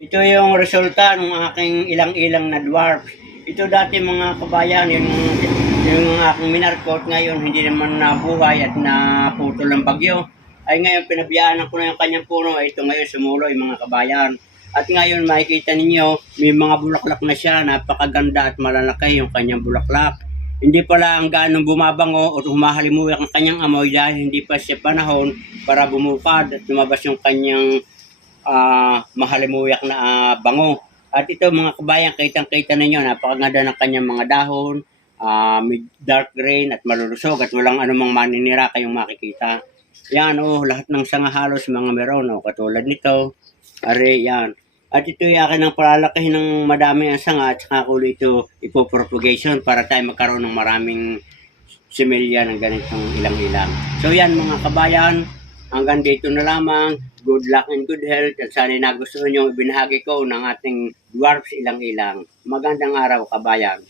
Ito yung resulta ng aking ilang-ilang na dwarf. Ito dati mga kabayan, yung aking minarkot ngayon hindi naman nabuhay at naputol ng bagyo. Ay ngayon pinabiyaan ko na yung kanyang puno. Ito ngayon sumuloy mga kabayan. At ngayon makikita ninyo, may mga bulaklak na siya. Napakaganda at malalaki yung kanyang bulaklak. Hindi pala ang gaano bumabango o humahalimuyak ang kanyang amoy dahil hindi pa siya panahon para bumukad at lumabas yung kanyang mahalimuyak na bango. At ito mga kabayan, kitang-kita ninyo, napakaganda ng kanyang mga dahon, may dark green at malulusog at walang anumang maninira kayong makikita. Yan lahat ng sanga halos mga meron katulad nito. Are yan. At ito ay akin ang palalakihin ng madami ang sanga at saka ko ito ipopropagation para tayo magkaroon ng maraming similya ng ganitong ilang-ilang. So yan mga kabayan, hanggang dito na lamang. Good luck and good health at sana nagustuhan nyo ibinahagi ko ng ating dwarfs ilang-ilang. Magandang araw kabayan.